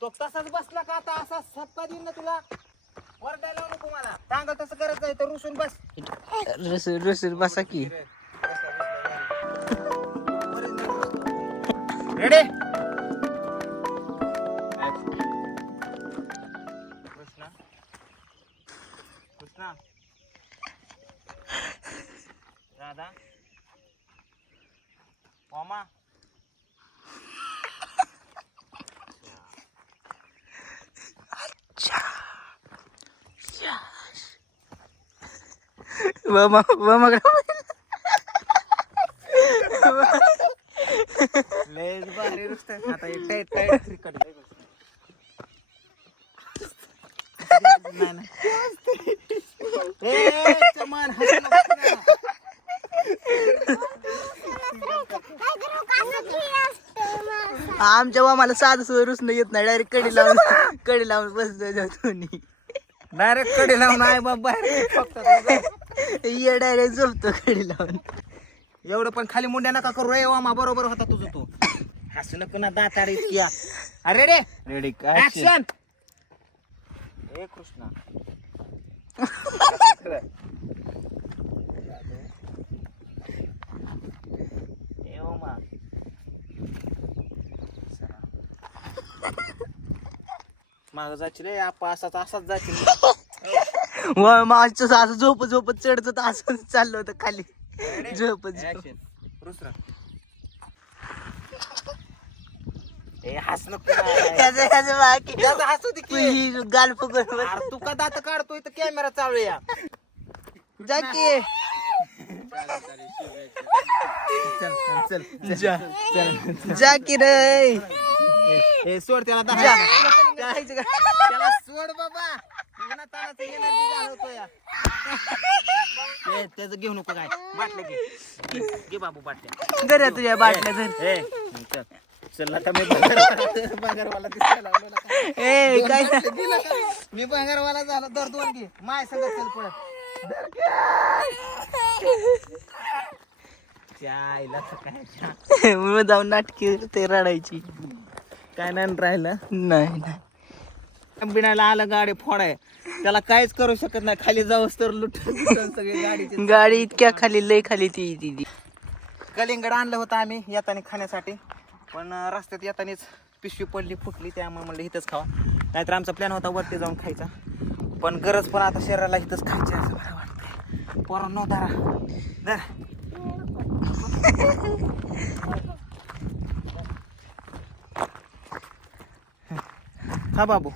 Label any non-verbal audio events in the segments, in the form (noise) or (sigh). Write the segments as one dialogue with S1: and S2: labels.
S1: तो तसाच बसला का आता? असा सपका देईन ना तुला. वरडायला लावू नको मला. सांगा तसं करत जाय तर रुसून बस.
S2: रसूल रसूल बसा की.
S1: रेडी कृष्णा? कृष्णा? राधा? मामा? मग आता एकटा क्रिकेट
S2: आमच्या मामाला साधं सुरूच नाही येत नाही. डायरेक्ट कडी लावून कडी लावून बस
S1: डायरेक्ट कडी लावून आहे बाबा
S2: ये डायरेक्ट झोपतो लावून.
S1: एवढं पण खाली मुंड्या नका करू रे वामा बरोबर होता तुझं तू. हसू नको ना दातार इतकी. (laughs) अरे रे
S3: रेडी
S1: ऍक्शन ए कृष्णा. (laughs) ए ओमा. (laughs) माग जाची रे आपा असाच असाच जाची
S2: माझं असं झोप झोप चढत होत असं चाललं होतं खाली. झोप गाल
S1: दात काढतोय? तर कॅमेरा
S2: चालूया.
S1: चल चल
S2: रे.
S1: सोड त्याला सोड बाबा. उन्हा तानाचं (laughs) energy घालवतो या. ए, त्याचं घेऊ नको काय. बाटल्या घे. घे- बाबू बाटल्या.
S2: या तुझ्या बाटल्या
S1: ए चल. चल आता मी भंगारवाला भंगारवाला दिसायला लागलो ना?
S2: ए काय
S1: दोन दिलं का? मी भंगारवाला झालो दर दोन घे. माय संगत चल पळत चायला काय
S2: मग जाऊन नाटकी ते रडायची.
S1: काय नाही राहिलं?
S2: नाही नाही.
S1: बिनाला आलं गाडी फोडाय. त्याला काहीच करू शकत नाही. खाली जाऊस तर लुट सगळी गाडीची
S2: गाडी इतक्या खाली लय खाली ती ती.
S1: कलिंगड आणलं होतं आम्ही येताना खाण्यासाठी. पण रस्त्यात येतानीच पिशवी पडली फुटली त्यामुळे म्हणलं इथंच खावा. नाहीतर आमचा प्लॅन होता वरती जाऊन खायचा. पण गरज पण आता शरीराला इथंच खायची असं बरं वाटतंय. पोरांनो धरा धर. (laughs) हा बाबू.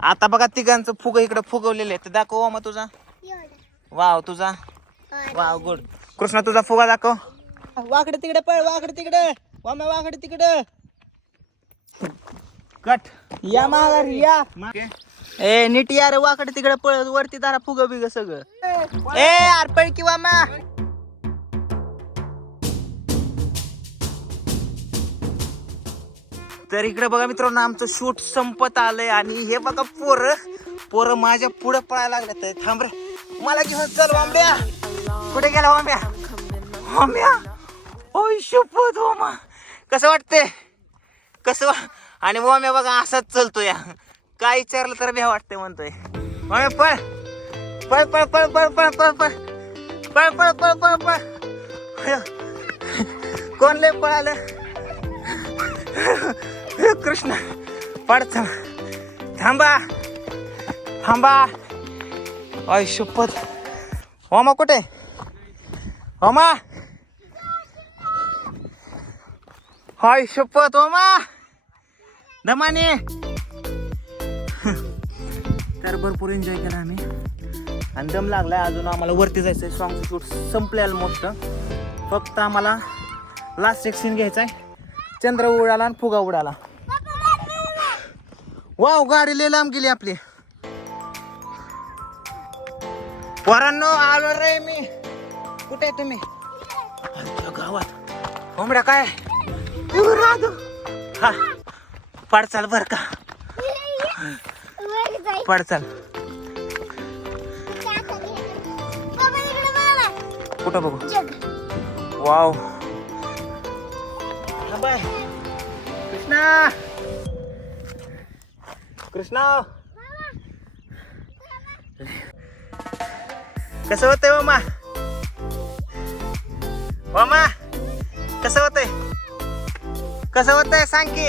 S1: आता बघा तिघांचं फुग इकडं फुगवलेलं आहे. तर दाखव मग तुझा. वाव तुझा. वाव गुड कृष्णा तुझा फुगा दाखव.
S2: वाकडे तिकडे पळ वाकडे तिकडे. वाम्या वाकडे तिकडे.
S1: कट.
S2: या माघारी या. ए नीट यार वाकडे तिकडे पळ वरती तारा फुग बिग सगळं. ए यार पळ की
S1: तर इकडे बघा मित्रांनो आमचं शूट संपत आलंय आणि हे बघा पोरं. पोरं माझ्या पुढे पळायला लागले तर थांब रे. मला घेऊन चल वांब्या. कुठे गेला वांब्या? वांब्या? ओय शपथ वामा. कसं वाटतंय? कसं वा आणि वाम्या बघा असाच चलतो या काय विचारलं तर भ्या वाटतंय म्हणतोय. वाम्या पळ. पळ पळ पळ पळ पळ पळ पळ. पळ पळ पळ पळ पळ. कोण लय पळालं? कृष्ण. पडचा थांबा. थांबा. आय शपथ. होमा कुठे? ओमा. हाय शपथ होमा दमाने तर भरपूर एन्जॉय केला आम्ही. आणि दम लागलाय अजून आम्हाला वरती जायचं आहे सॉंगचं शूट संपले ऑलमोस्ट फक्त आम्हाला लास्ट एक सीन घ्यायचा आहे चंद्र उडाला आणि फुगा उडाला. वाव गाडी लय लांब गेली आपली. पोरांनो आलो रे मी. कुठे आहे तुम्ही? आमच्या गावात. कोंबड्या काय? हा. पडचाल बर का? पडचाल. कुठं बघू? वाव. बाय. कृष्णा. कृष्णा. कसं होतंय मामा? मामा कसं होतंय? कसं होतंय सांग की.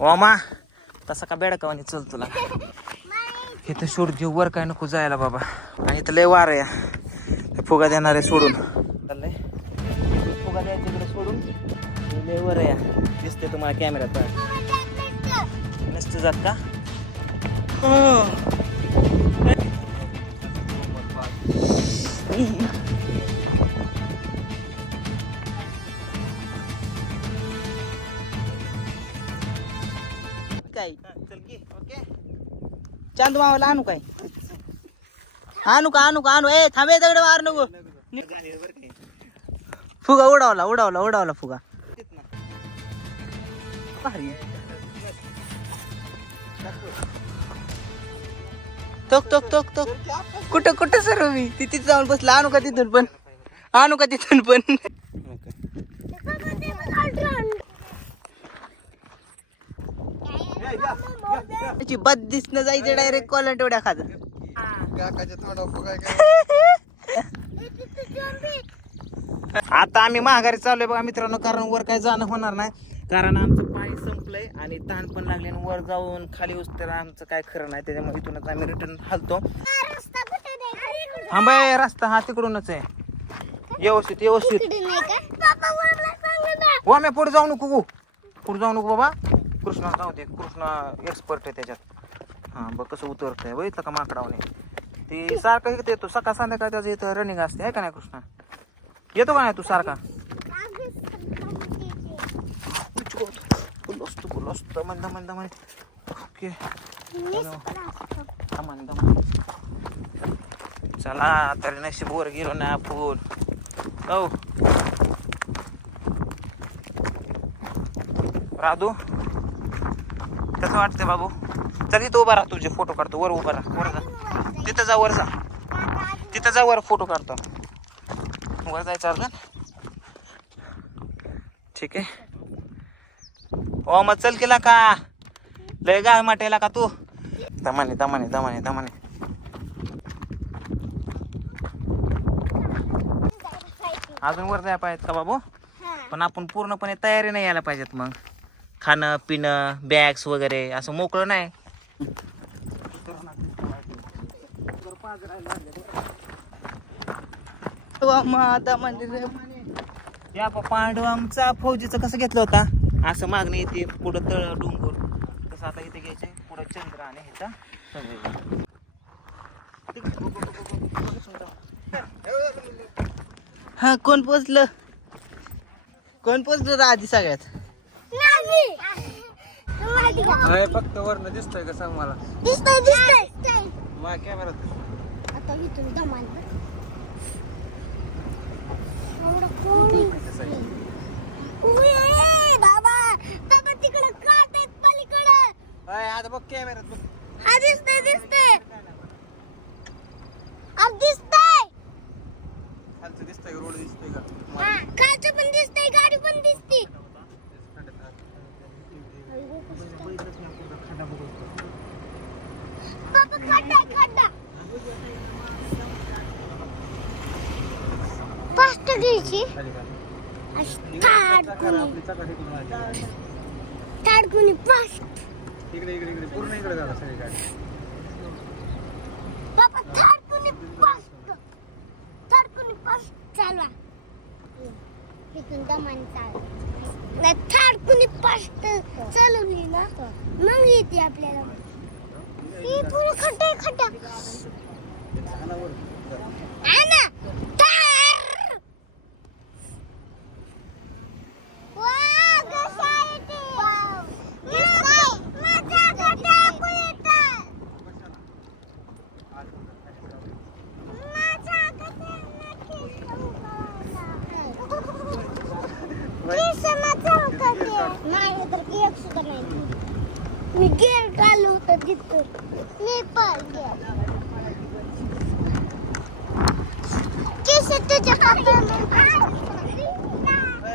S1: मामा तसा का बेडकावानी चल तुला. इथं सोड घेऊ वर काय नको जायला बाबा. आणि इथं लय वार आहे. फुगा देणार आहे सोडून. चाललंय फुगा द्यायचं इकडे सोडून. लय वर आहे. तुम्हाला कॅमेऱ्यात नसतं जात का?
S2: काय?
S1: चल की ओके
S2: चांद मावाला आणू काय? आणू का आणू का आणू. ए थांबे दगड मार नको. फुगा उडावला उडावला उडावला फुगा. भारी तोक टोक टोक टोक टोक कुठं कुठं सर मी? तिथे जाऊन बसला. आणू का तिथून पण? आणू का तिथून पण? त्याची बद दिसणं जायचं डायरेक्ट कॉलंट एवढ्या खात
S1: आता आम्ही महागारी आहे बघा मित्रांनो कारण वर काय जाणं होणार नाही. कारण आमचं पाणी संपलंय आणि तहान पण लागले आणि वर जाऊन खाली उतर आमचं काय खरं नाही त्याच्यामुळे इथूनच आम्ही रिटर्न हलतो. हा बाय रस्ता हा तिकडूनच आहे. व्यवस्थित व्यवस्थित. हो मी पुढे जाऊ नको पुढे जाऊ नको बाबा. कृष्णा जाऊ दे. कृष्णा एक्सपर्ट आहे त्याच्यात. हा बघ कसं उतरतंय. बघितलं का माकडावने ते सारखं येतो. सकाळ संध्याकाळ त्याचं इथं रनिंग असते आहे का नाही कृष्णा? येतो का नाही तू सारखा? फुल असतो फुल असतो मंद मंद मंद ओके दमन दमन. चला तरी नशीब वर गेलो ना फुल हो. राधू कसं वाटतंय बाबू? चल इथं उभा राहा तुझे फोटो काढतो. वर उभा राहा वर जा. तिथं जा वर जा. तिथं जा वर फोटो काढतो. वर जायचं अजून ठीक आहे. ओ मग चल केला का? लय गाळ माटेला का तू? दमाने दमाने दमाने दमाने. अजून वर जायला पाहिजेत का बाबू? पण आपण पूर्णपणे तयारी नाही यायला पाहिजेत मग. खाणं पिणं बॅग्स वगैरे असं मोकळं नाही.
S2: माता मंदिर
S1: या पा- पांडवांचा फौजीचं कसं घेतलं होता? असं मागणी येते पुढं तळ डोंगर. तसं आता इथे घ्यायचे पुढं चंद्र आणि ह्याचा सगळे.
S2: हा कोण पोचलं? कोण पोचलं आधी सगळ्यात?
S1: फक्त वरनं दिसतोय का सांग मला?
S3: दिसतंय दिसतंय.
S1: मा कॅमेरा
S3: आता इथून दमान एवढं कोणी उई, बाबा बाबा तिकडं काट आहेत पलीकडं
S1: आता बघ
S3: हा दिसतंय दिसतंय. अब दिसतंय.
S1: खालचं दिसतंय रोड दिसतोय का?
S3: हा खालचं पण दिसतंय गाडी पण दिसते. बाबा खड्डा आहे, खड्डा. फास्ट घ्यायची फास्ट
S1: इकडे इकडे इकडे. पूर्ण इकडे झाला सगळी गाडी.
S3: बाबा ताडकुनी फास्ट ताडकुनी फास्ट चालवा. इथून दमाने चालवा नाही ताडकुनी फास्ट चालवली ना? मग येते आपल्याला. ही पूर्ण खड्डा खड्डा आणा. 就好了。哎，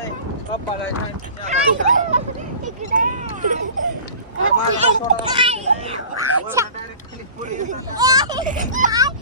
S3: 爸爸来看一下。哎，这个蛋。哎，这个蛋。哎，这个蛋。哎，
S1: 这个蛋。